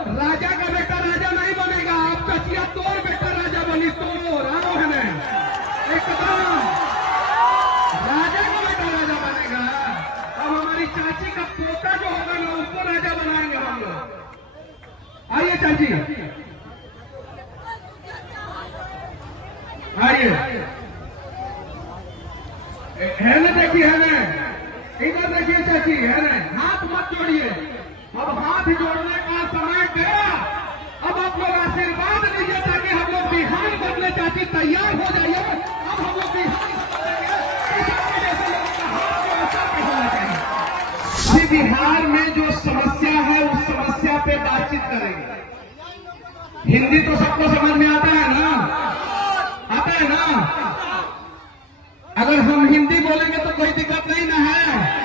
राजा का बेटा राजा नहीं बनेगा। आप चचिया तोर बेटा राजा बनी, तोर आओ है ना, एकदम राजा का बेटा राजा बनेगा। अब हमारी चाची का पोता जो होगा ना, उसको राजा बनाएंगे हम लोग। आइए चाची, आइए, है ना, देखिए है ना, इधर देखिए चाची, है ना, हाथ मत जोड़िए। अब हाथ जोड़ने का समय गया। अब आप लोग आशीर्वाद लीजिए ताकि हम लोग बिहार बदले। चाची तैयार हो जाइए, अब हम लोग बिहार होना चाहिए। अभी बिहार में जो समस्या है उस समस्या पे बातचीत करेंगे। हिंदी तो सबको समझ में आता है ना, आता है ना। अगर हम हिंदी बोलेंगे तो कोई दिक्कत नहीं ना है।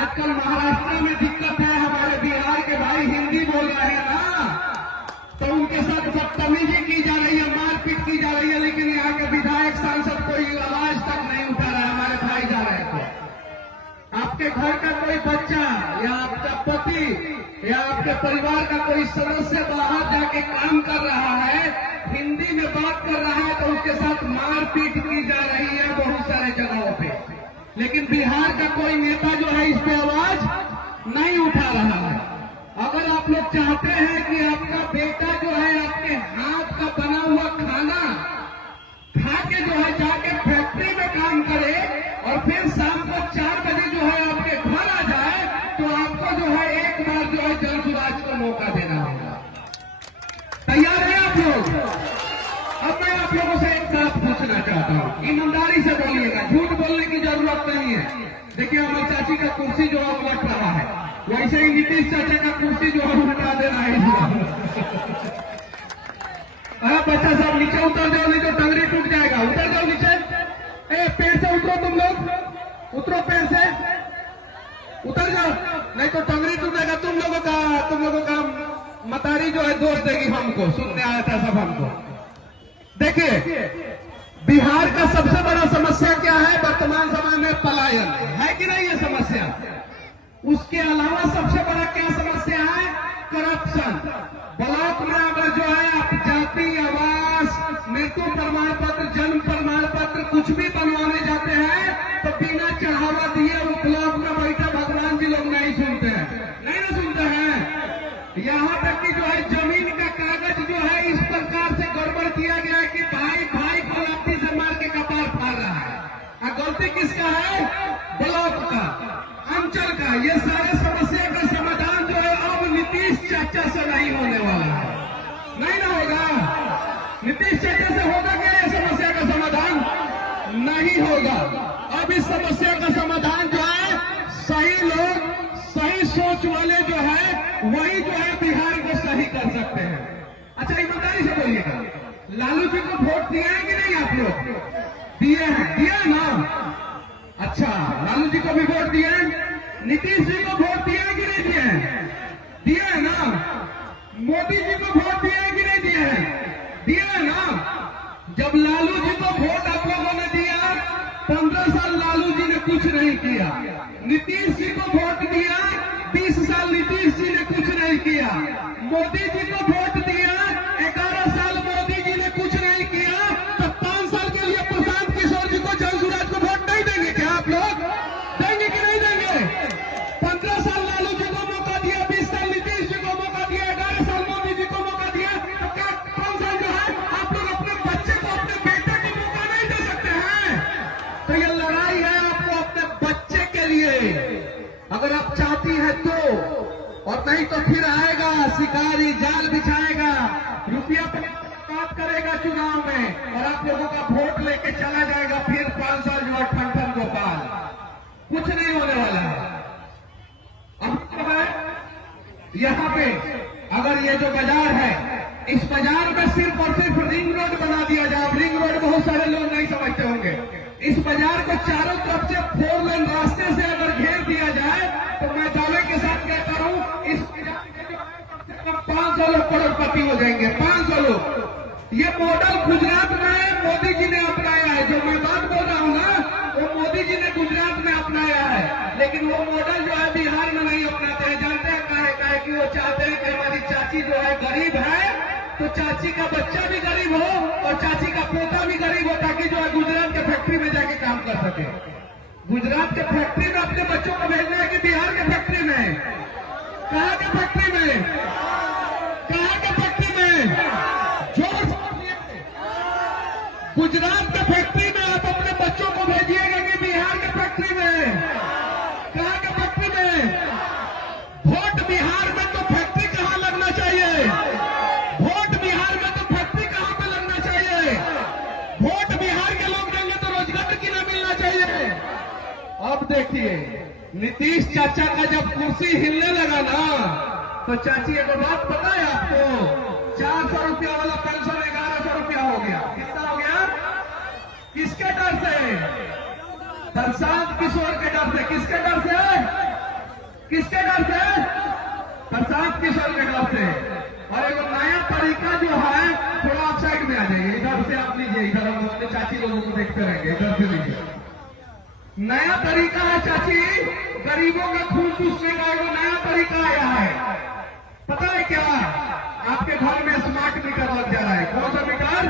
आजकल महाराष्ट्र में दिक्कत है, हमारे बिहार के भाई हिंदी बोल रहे हैं ना, तो उनके साथ बदतमीजी की जा रही है, मारपीट की जा रही है। लेकिन यहाँ के विधायक सांसद कोई आवाज तक नहीं उठा रहा है। हमारे भाई जा रहे थे। आपके घर का कोई बच्चा या आपका पति या आपके परिवार का कोई सदस्य बाहर जाके काम कर रहा है, हिंदी में बात कर रहा है, तो उसके साथ मारपीट की जा रही है बहुत सारे जगहों पे। लेकिन बिहार का कोई नेता जो है इस पे आवाज नहीं उठा रहा है। अगर आप लोग चाहते हैं कि आपका बेटा जो है आपके हाथ का बना हुआ खाना खा के जो है जाके फैक्ट्री में काम करे और फिर शाम को 4 बजे जो है आपके घर आ जाए, तो आपको जो है एक बार जो है जन सुराज को मौका देना होगा। तैयार है आप लोग? अब मैं आप लोगों से एक बात पूछना चाहता हूँ, ईमानदारी से बोलिएगा, झूठ बोलने की जरूरत नहीं है। देखिए हमारी चाची का कुर्सी जो है उलट रहा है, वैसे ही नीतीश चाचा का कुर्सी जो है उल्टा देना है। बच्चा साहब नीचे उतर जाओ, नहीं तो टंगरी टूट जाएगा। उतर जाओ नीचे, पेड़ से उतरो, तुम लोग उतरो, पेड़ से उतर जाओ, नहीं तो टंगरी टूटेगा। तुम लोगों का मतारी जो है दोष देगी हमको, सुनने आया था सब हमको। देखिए बिहार का सबसे बड़ा समस्या क्या है वर्तमान समय में? पलायन है कि नहीं ये समस्या? उसके अलावा सबसे बड़ा क्या समस्या है? करप्शन। ब्लॉक में अगर जो है आप जाति, आवास, मृत्यु प्रमाण पत्र, जन्म प्रमाण पत्र कुछ भी बनवाने जाते हैं तो बिना चढ़ावा दिए वो ब्लॉक में बैठे भगवान जी लोग नहीं सुनते हैं, नहीं ना सुनते हैं। यहाँ तक कि जो है जमीन का कागज जो है इस प्रकार से गड़बड़ किया गया है कि भाई भाई को लाठी से मार के कपार फाड़ रहा है। गलती किसका है? ब्लॉक का, अंचल का। ये सारे समस्या का समाधान जो है अब नीतीश चाचा से नहीं होने वाला है, नहीं ना होगा। नीतीश चाचा से होगा क्या ये समस्या का समाधान? नहीं होगा। अब इस समस्या का समाधान जो है सही लोग, सही सोच वाले जो है वही जो है बिहार को सही कर सकते हैं। अच्छा ईमानदारी से बोलिएगा, लालू जी को वोट दिए हैं कि नहीं आप लोग? दिए हैं, दिया ना? अच्छा, लालू जी को भी वोट दिए हैं, नीतीश जी को वोट दिए हैं कि नहीं दिए हैं? दिए है ना? मोदी जी को वोट दिए हैं कि नहीं दिए हैं? दिए है ना? जब लालू जी को वोट आप लोगों ने दिया, 15 साल लालू जी ने कुछ नहीं किया। नीतीश जी को वोट दिया, 20 साल नीतीश जी ने कुछ नहीं किया। मोदी जी को वोट दिया, 11 साल मोदी जी ने कुछ नहीं किया। तो 5 साल के लिए प्रशांत किशोर जी को, जन सुराज को वोट नहीं देंगे क्या आप लोग? देंगे कि नहीं देंगे? 15 साल लालू जी को मौका दिया, 20 साल नीतीश जी को मौका दिया, 11 साल मोदी जी को मौका दिया। तो क्या 5 साल जो है आप लोग अपने बच्चे को, अपने बेटे को मौका नहीं दे सकते हैं? तो ये लड़ाई है आपको अपने बच्चे के लिए, अगर आप चाहती हैं तो। और नहीं तो फिर आएगा शिकारी, जाल बिछाएगा, रुपया बात करेगा चुनाव में और आप लोगों का वोट लेके चला जाएगा। फिर 5 साल जो है ठन गोपाल, कुछ नहीं होने वाला है। अब यहाँ पे अगर ये जो बाजार है, इस बाजार में सिर्फ और सिर्फ रिंग रोड बना दिया जाए। रिंग रोड बहुत सारे लोग नहीं समझते होंगे। इस बाजार को चारों तरफ से 4 लेन रास्ते से अगर घेर दिया जाए तो मैं दावे के साथ कहता हूं इस 500 लोग करोड़पति हो जाएंगे। 500 लोग। ये मॉडल गुजरात में मोदी जी ने अपनाया है। जो मैं बात बोल रहा हूं ना, वो मोदी जी ने गुजरात में अपनाया है, लेकिन वो मॉडल जो है बिहार में नहीं अपनाते हैं। जानते हैं काहे? कि वो चाहते हैं कि हमारी चाची जो है गरीब है, तो चाची का बच्चा भी गरीब हो और चाची का पोता भी गरीब हो, ताकि जो है गुजरात के फैक्ट्री में जाके काम कर सके। गुजरात के फैक्ट्री में अपने बच्चों को भेजना है कि बिहार के फैक्ट्री में? कहाँ के फैक्ट्री में? कहाँ के फैक्ट्री में? जोर से गुजरात के फैक्ट्री में आप अपने बच्चों को भेजिएगा कि बिहार के फैक्ट्री में? कहाँ के फैक्ट्री में? वोट बिहार में तो फैक्ट्री कहाँ लगना चाहिए? वोट बिहार में तो फैक्ट्री कहाँ पे लगना चाहिए? वोट बिहार के लोग देंगे तो रोजगार की ना मिलना चाहिए। अब देखिए, नीतीश चाचा का जब कुर्सी हिलने लगा ना, तो चाची एक बात पता है आपको, 400 रुपया वाला पेंशन 1100 रुपया हो गया। कितना हो गया? किसके डर से? प्रशांत किशोर के डर से। किसके डर से? किसके डर से? प्रशांत किशोर के डर से। और एक नया तरीका जो है, थोड़ा आप साइड में आ जाइए, इधर से आप लीजिए, इधर हम अपने चाची लोगों को देखते रहेंगे, इधर से लीजिए। नया तरीका है चाची, गरीबों का खून चूसने का एक नया तरीका आया है। पता है क्या? आपके घर में स्मार्ट मीटर लग जा रहा है। कौन सा मीटर?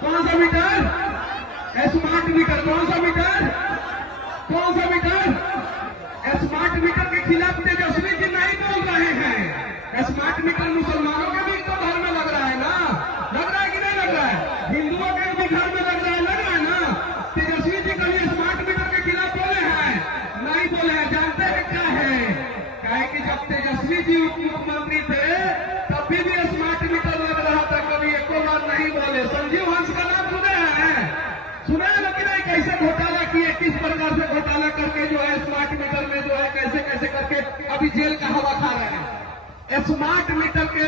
कौन सा मीटर? Smart meter. कौन सा मीटर? कौन सा मीटर? स्मार्ट मीटर के खिलाफ तेजस्वी जी नहीं बोल रहे हैं। स्मार्ट मीटर मुसलमानों के भी तो घर में लग रहा है ना? लग रहा है कि नहीं लग रहा है? हिंदुओं के भी घर में लग रहा है ना? तेजस्वी जी कभी स्मार्ट मीटर के खिलाफ बोले हैं? नहीं बोले हैं। जानते हैं क्या है? कहे कि जब तेजस्वी जी उप मुख्यमंत्री थे तब भी स्मार्ट मीटर लग रहा था, कभी एको बार नहीं बोले। संजीव हंस का नाम सुने हैं? सुना है लेकिन नहीं? कैसे घोटाला किए, किस प्रकार से घोटाला करके जो है स्मार्ट मीटर में जो है कैसे कैसे करके अभी जेल का हवा खा रहे हैं। स्मार्ट मीटर के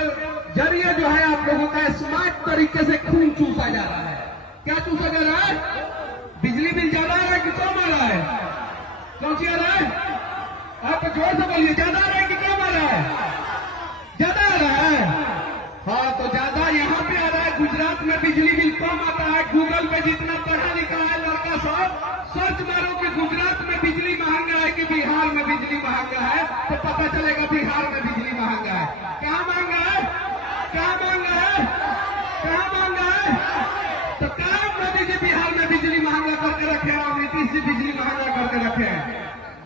जरिए जो है आप लोगों का स्मार्ट तरीके से खून चूसा जा रहा है। क्या चूसा जा रहा है? बिजली बिल ज्यादा आ रहा है कि कम आ रहा है? कौन सी आ रहा है? आप जोर से बोलिए, ज्यादा आ रहा है कि कम आ रहा है? ज्यादा आ रहा है। हाँ, तो ज्यादा यहाँ पे आ रहा है। गुजरात में बिजली बिल कम आता है। गूगल पे जितना पढ़ा लिखा है लड़का सब, सर्च मारो कि गुजरात में बिजली महंगा है कि बिहार में बिजली महंगा है, तो पता चलेगा बिहार में बिजली महंगा है। कहाँ महंगा है? कहाँ महंगा है? कहाँ महंगा है? तो कहाँ मोदी जी बिहार में बिजली महंगा करके रखे हैं और नीतीश जी बिजली महंगा करके रखे हैं?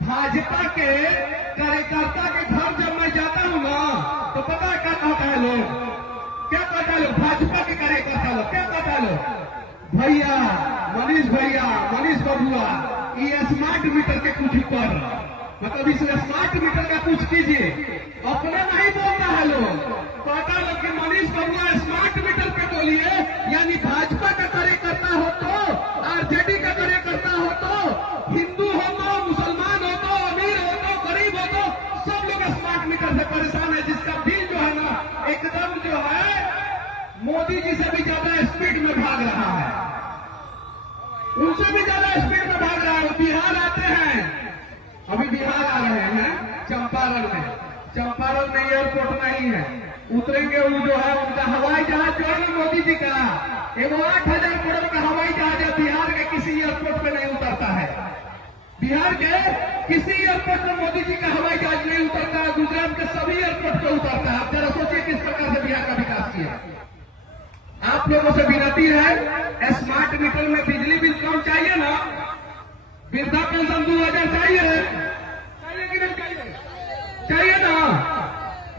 भाजपा के कार्यकर्ता के घर जब मैं जाता हूँ ना, तो पता है क्या कहता है लोग? क्या कहता है लोग? भाजपा के कार्यकर्ता लोग क्या कहता है लोग? भैया, मनीष बबुआ, ये स्मार्ट मीटर के कुछ पर, मतलब इस स्मार्ट मीटर का कुछ कीजिए। अपने नहीं बोलता है लोग, कहता है लोग कि मनीष बबुआ स्मार्ट मीटर पे बोलिए। यानी भाजपा का कार्यकर्ता हो तो, आरजेडी का कार्यकर्ता हो तो, हिंदू हो तो, मुसलमान हो तो, अमीर हो तो, गरीब हो तो, सब लोग स्मार्ट मीटर से परेशान है, जिसका बिल जो है ना एकदम जो है मोदी जी से भी ज्यादा स्पीड में भाग रहा है, उनसे भी ज्यादा स्पीड में भाग रहा है। बिहार आते हैं, अभी बिहार आ रहे हैं चंपारण में। चंपारण में एयरपोर्ट नहीं है, उतरेंगे वो जो है उनका हवाई जहाज जो है ना मोदी जी का, एगो 8,000 करोड़ का हवाई जहाज है, बिहार के किसी एयरपोर्ट पे नहीं उतरता है। बिहार के किसी एयरपोर्ट पर मोदी जी का हवाई जहाज नहीं उतरता है, गुजरात के सभी एयरपोर्ट पे उतरता है। आप जरा सोचिए किस प्रकार से बिहार का विकास किया। आप लोगों से विनती है, स्मार्ट मीटर में बिजली बिल कम चाहिए ना? वृद्धा पेंशन 2000 चाहिए कि नहीं चाहिए? चाहिए ना?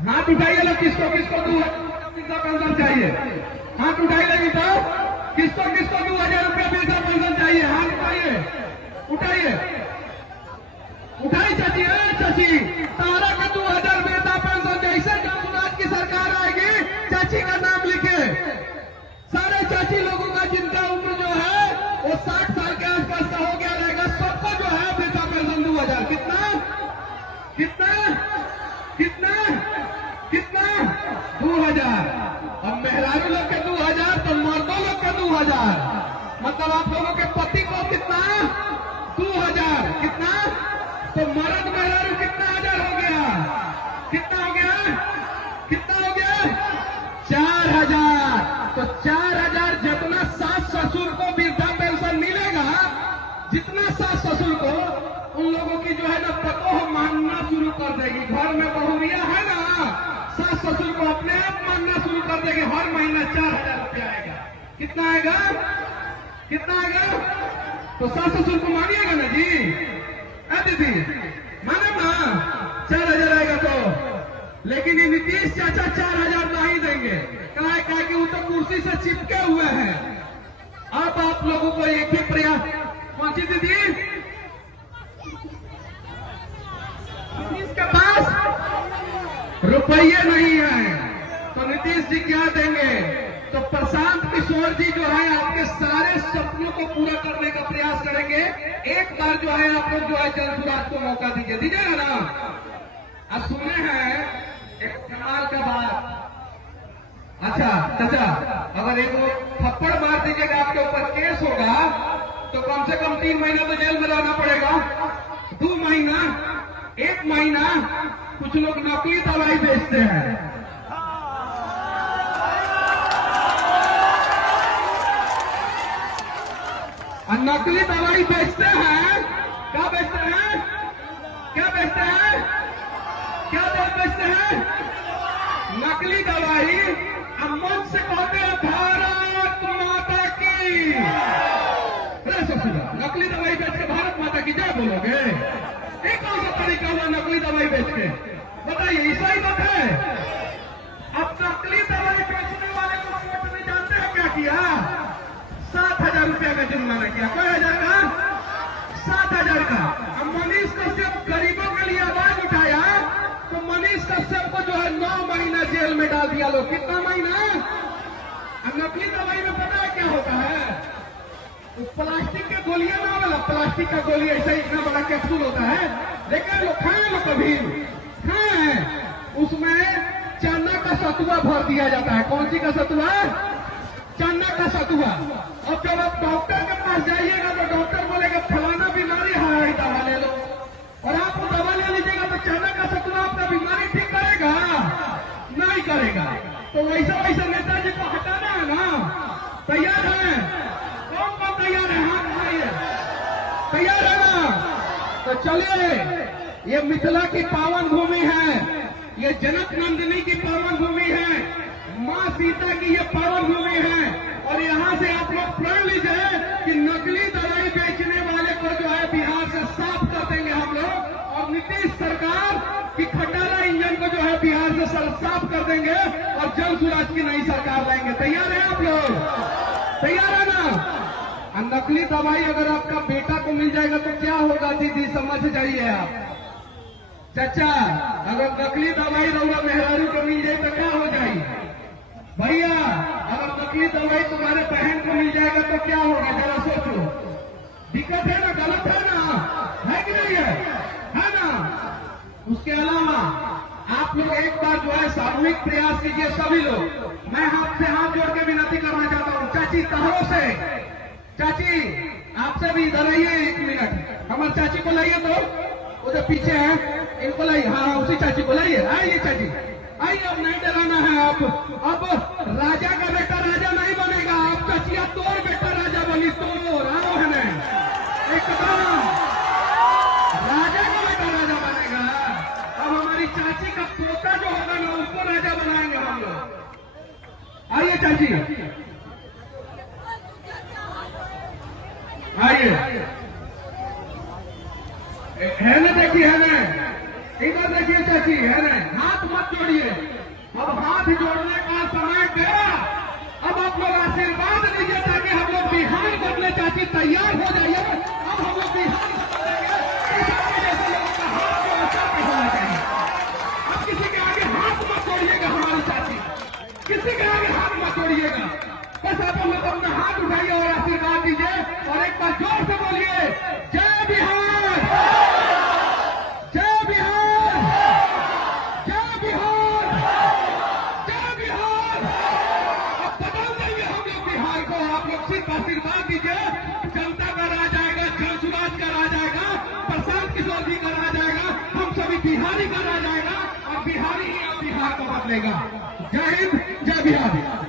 हाथ उठाइए लोग, किसको किसको 2000 वृद्धा पेंशन चाहिए? हाथ उठाइए लगी तो किसको किसको 2000 रुपया वृद्धा पेंशन चाहिए? हाथ उठाइए, उठाइए, उठाई चाची। चाची, सारा का 2000 वृद्धा पेंशन। जैसे जब की सरकार आएगी, चाची का नाम लिखे। सारे चाची लोगों का जिनका उम्र जो है वो 60 साल के आसपास का हो गया रहेगा, सबको जो है वृद्धा पेंशन 2000। कितना कितना कितना कितना? 2000। अब मेहरारू लोग के 2000 तो मर्दों लोग के 2000, मतलब आप लोगों के पति को कितना? 2000। कितना? तो मर्द मेहरारू कितना हजार हो गया? कितना हो गया? कितना हो गया? 4000। तो 4000 जितना सास ससुर को वृद्धा पेंशन मिलेगा, जितना सास ससुर को, उन लोगों की जो है ना पतोह मानना शुरू कर देगी। घर में बहुरिया है ना, सास ससुर को अपने आप मानना शुरू कर देगी। हर महीना 4000 रुपया आएगा। कितना आएगा? कितना आएगा? तो सास ससुर को मानिएगा ना जी? दीदी माने ना 4000 आएगा तो। लेकिन ये नीतीश चाचा 4000 नहीं देंगे। कहा कि वो तो कुर्सी से चिपके हुए हैं। अब आप लोगों को एक ही प्रयास, कौन सी दीदी इसके पास रुपये नहीं है तो नीतीश जी क्या देंगे? तो प्रशांत किशोर जी जो है आपके सारे सपनों को पूरा करने का प्रयास करेंगे। एक बार जो है आप लोग जो है जल सुराज को मौका दीजिएगा ना। अब सुने हैं एक कमाल का बात। अच्छा चाचा, अगर एक थप्पड़ मार दीजिएगा आपके ऊपर केस होगा तो कम से कम 3 महीना तो जेल में रहना पड़ेगा। 2 महीना, 1 महीना। कुछ लोग नकली दवाई बेचते हैं। नकली दवाई बेचते हैं। क्या बेचते हैं? क्या बेचते हैं? क्या बेचते हैं? नकली दवाई। अब मन से कहते हैं भारत माता की। नकली दवाई बेच के भारत माता की जय बोलोगे? एक कौन सा तरीका हुआ नकली दवाई बेच के? बताइए, ऐसा ही बात है। अब नकली दवाई बेचने वाले को कोर्ट में जानते हैं क्या किया? 7000 रुपया का जुर्माना किया। कई हजार का? 7000 का। अब मनीष कश्यप गरीबों के लिए आवाज उठाया तो मनीष कश्यप को जो है 9 महीना जेल में डाल दिया लोग। कितना महीना? अब नकली दवाई में पता है क्या होता है? प्लास्टिक के गोलियां ना वाला, प्लास्टिक का गोली ऐसा इतना बड़ा कैप्सूल होता है। लेकिन लोग खाए लो कभी खाए, उसमें चना का सतुआ भर दिया जाता है। कौन सी का सतुआ? चना का सतुआ। अब जब आप डॉक्टर के पास जाइएगा तो डॉक्टर बोलेगा फलाना बीमारी है, दवा ले लो। और आप वो दवा ले लीजिएगा तो चना का सतुआ आपका बीमारी ठीक करेगा? नहीं करेगा। तो वैसा वैसा नेताजी को हटाना है ना। तैयार है? कौन कौन तैयार है? हाथ उठाइए। तैयार है ना? तो चलिए, ये मिथिला की पावन भूमि है, ये जनक नंदिनी की पावन भूमि है, माँ सीता की ये पावन भूमि है। और यहाँ से आप लोग प्रण लीजिए कि नकली दवाई बेचने वाले को जो है बिहार से साफ कर देंगे हम लोग। और नीतीश सरकार की खटारा इंजन को जो है बिहार से साफ कर देंगे और जल सुराज की नई सरकार लाएंगे। तैयार है आप लोग? तैयार है ना? नकली दवाई अगर आपका बेटा को मिल जाएगा तो क्या होगा दीदी, समझ जाइए आप। चाचा, अगर नकली दवाई रउआ मेहरारू को मिल जाए तो क्या हो जाएगी? भैया, अगर नकली दवाई तुम्हारे बहन को मिल जाएगा तो क्या होगा? जरा सोचो। दिक्कत है ना? गलत है ना? है कि नहीं है ना? उसके अलावा आप लोग एक बार जो है सामूहिक प्रयास कीजिए सभी लोग। मैं हाथ से हाथ जोड़ के विनती करना चाहता हूँ चाची तहरों से। चाची आपसे भी इधर आइए 1 मिनट। हमारे चाची को लाइए तो, वो जो पीछे है इनको लाइए। हाँ, उसी चाची को लाइए। आइए चाची, आइए। अब नहीं डराना है। अब राजा का बेटा राजा नहीं बनेगा। अब चाचिया तोर बेटा राजा बनी, तोर आओ है ना, एकदम राजा का बेटा राजा बनेगा। अब हमारी चाची का पोता जो होगा ना उसको राजा बनाएंगे हम लोग। आइए चाची, आइए। है ना? देखिए, है ना? इधर देखिए चाची, है ना? हाथ मत जोड़िए। अब हाथ जोड़ने का समय गया। अब आप लोग आशीर्वाद लीजिए ताकि हम लोग बिहार बदले। चाची तैयार हो जाइए। अब हम लोग बिहार बदलेंगे। जैसे लोगों का हाथ जो अच्छा होना चाहिए। अब किसी के आगे हाथ मत जोड़िएगा। हमारी चाची किसी के आगे हाथ मत जोड़िएगा। बस आप लोग अपना हाथ उठाइए और आशीर्वाद दीजिए। और एक बार जोर से बोलिए, जय बिहार, जय बिहार, जय बिहार, जय बिहार। अब बदल देंगे हम लोग बिहार को। आप लोग सिर्फ आशीर्वाद दीजिए। जनता का राज आएगा, जल सुराज का राज आएगा, प्रशांत किशोर जी का राज आएगा, हम सभी बिहारी का राज आएगा और बिहारी ही अब बिहार को बदलेगा। जय हिंद, जय बिहार।